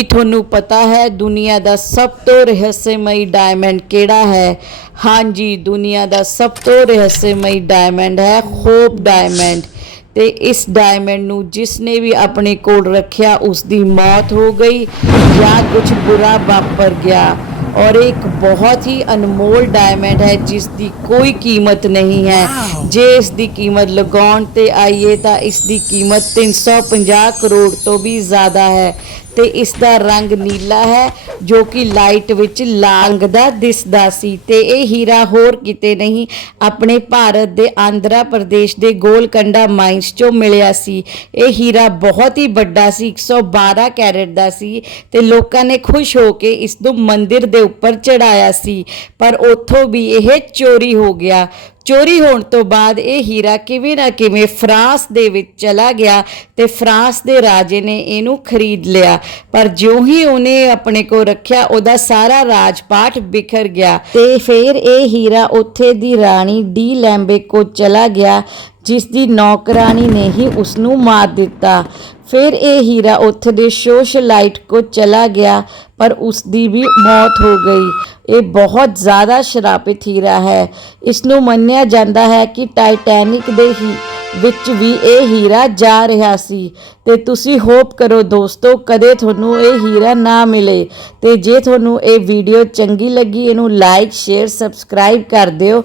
ਕੀ ਤੁਹਾਨੂੰ ਪਤਾ ਹੈ ਦੁਨੀਆ ਦਾ ਸਭ ਤੋਂ ਰਹੱਸਮਈ ਡਾਇਮੰਡ ਕਿਹੜਾ ਹੈ? ਹਾਂਜੀ ਦੁਨੀਆ ਦਾ ਸਭ ਤੋਂ ਰਹੱਸਮਈ ਡਾਇਮੰਡ ਹੈ ਹੋਪ ਡਾਇਮੰਡ ਤੇ ਇਸ ਡਾਇਮੰਡ ਨੂੰ ਜਿਸ ਨੇ ਵੀ ਆਪਣੇ ਕੋਲ ਰੱਖਿਆ ਉਸ ਦੀ ਮੌਤ ਹੋ ਗਈ ਜਾਂ ਕੁਝ ਬੁਰਾ ਵਾਪਰ ਗਿਆ। ਔਰ ਇੱਕ ਬਹੁਤ ਹੀ ਅਨਮੋਲ ਡਾਇਮੰਡ ਹੈ ਜਿਸ ਦੀ ਕੋਈ ਕੀਮਤ ਨਹੀਂ ਹੈ। ਜੇ ਇਸ ਦੀ ਕੀਮਤ ਲਗਾਉਣ ਤੇ ਆਈਏ ਤਾਂ ਇਸ ਦੀ ਕੀਮਤ 350 ਕਰੋੜ ਤੋਂ ਵੀ ਜ਼ਿਆਦਾ ਹੈ। ਤੇ ਇਸ ਦਾ ਰੰਗ ਨੀਲਾ ਹੈ, ਜੋ ਕਿ ਲਾਈਟ ਵਿੱਚ ਲਾਂਗ ਦਾ ਦਿਸਦਾ ਸੀ। ਤੇ ਇਹ ਹੀਰਾ ਹੋਰ ਕਿਤੇ ਨਹੀਂ, ਆਪਣੇ ਭਾਰਤ ਦੇ ਆਂਧਰਾ ਪ੍ਰਦੇਸ਼ ਦੇ ਗੋਲਕੰਡਾ ਮਾਈਨਸ ਚੋਂ ਮਿਲਿਆ ਸੀ। ਇਹ ਹੀਰਾ ਬਹੁਤ ਹੀ ਵੱਡਾ ਸੀ 112 ਕੈਰਟ ਦਾ ਸੀ ਤੇ ਲੋਕਾਂ ਨੇ ਖੁਸ਼ ਹੋ ਕੇ ਇਸ ਨੂੰ ਮੰਦਿਰ ਦੇ ਉੱਪਰ ਚੜਾਇਆ ਸੀ। ਪਰ ਉੱਥੋਂ ਵੀ ਇਹ ਚੋਰੀ ਹੋ ਗਿਆ। ਚੋਰੀ ਹੋਣ ਤੋਂ ਬਾਅਦ ਇਹ ਹੀਰਾ ਕਿਵੇਂ ਨਾ ਕਿਵੇਂ ਫਰਾਂਸ ਦੇ ਵਿੱਚ ਚਲਾ ਗਿਆ ਤੇ ਫਰਾਂਸ ਦੇ ਰਾਜੇ ਨੇ ਇਹਨੂੰ ਖਰੀਦ ਲਿਆ। ਪਰ ਜਿਉਂ ਹੀ ਉਹਨੇ ਆਪਣੇ ਕੋ ਰੱਖਿਆ, ਉਹਦਾ ਸਾਰਾ ਰਾਜਪਾਟ ਬਿਖਰ ਗਿਆ ਤੇ ਫਿਰ ਇਹ ਹੀਰਾ ਉੱਥੇ ਦੀ ਰਾਣੀ ਡੀ ਲੈਂਬੇ ਕੋ ਚਲਾ ਗਿਆ, ਜਿਸ ਦੀ ਨੌਕਰਾਨੀ ਨੇ ਹੀ ਉਸ ਨੂੰ ਮਾਰ ਦਿੱਤਾ। ਫਿਰ ਇਹ ਹੀਰਾ ਉੱਥੇ ਦੇ ਸੋਸ਼ਲਾਈਟ ਕੋ ਚਲਾ ਗਿਆ, ਪਰ ਉਸ ਦੀ ਵੀ ਮੌਤ ਹੋ ਗਈ। ਇਹ ਬਹੁਤ ਜ਼ਿਆਦਾ ਸ਼ਰਾਪਿਤ ਹੀਰਾ ਹੈ। ਇਸ ਨੂੰ ਮੰਨਿਆ ਜਾਂਦਾ ਹੈ ਕਿ ਟਾਈਟੈਨਿਕ ਦੇ ਹੀ ਵਿੱਚ ਵੀ ਇਹ ਹੀਰਾ ਜਾ ਰਿਹਾ ਸੀ ਤੇ ਤੁਸੀਂ ਹੋਪ ਕਰੋ ਦੋਸਤੋ, ਕਦੇ ਤੁਹਾਨੂੰ ਇਹ ਹੀਰਾ ਨਾ ਮਿਲੇ ਤੇ ਜੇ ਤੁਹਾਨੂੰ ਇਹ ਵੀਡੀਓ ਚੰਗੀ ਲੱਗੀ, ਇਹਨੂੰ ਲਾਈਕ ਸ਼ੇਅਰ ਸਬਸਕ੍ਰਾਈਬ ਕਰ ਦਿਓ।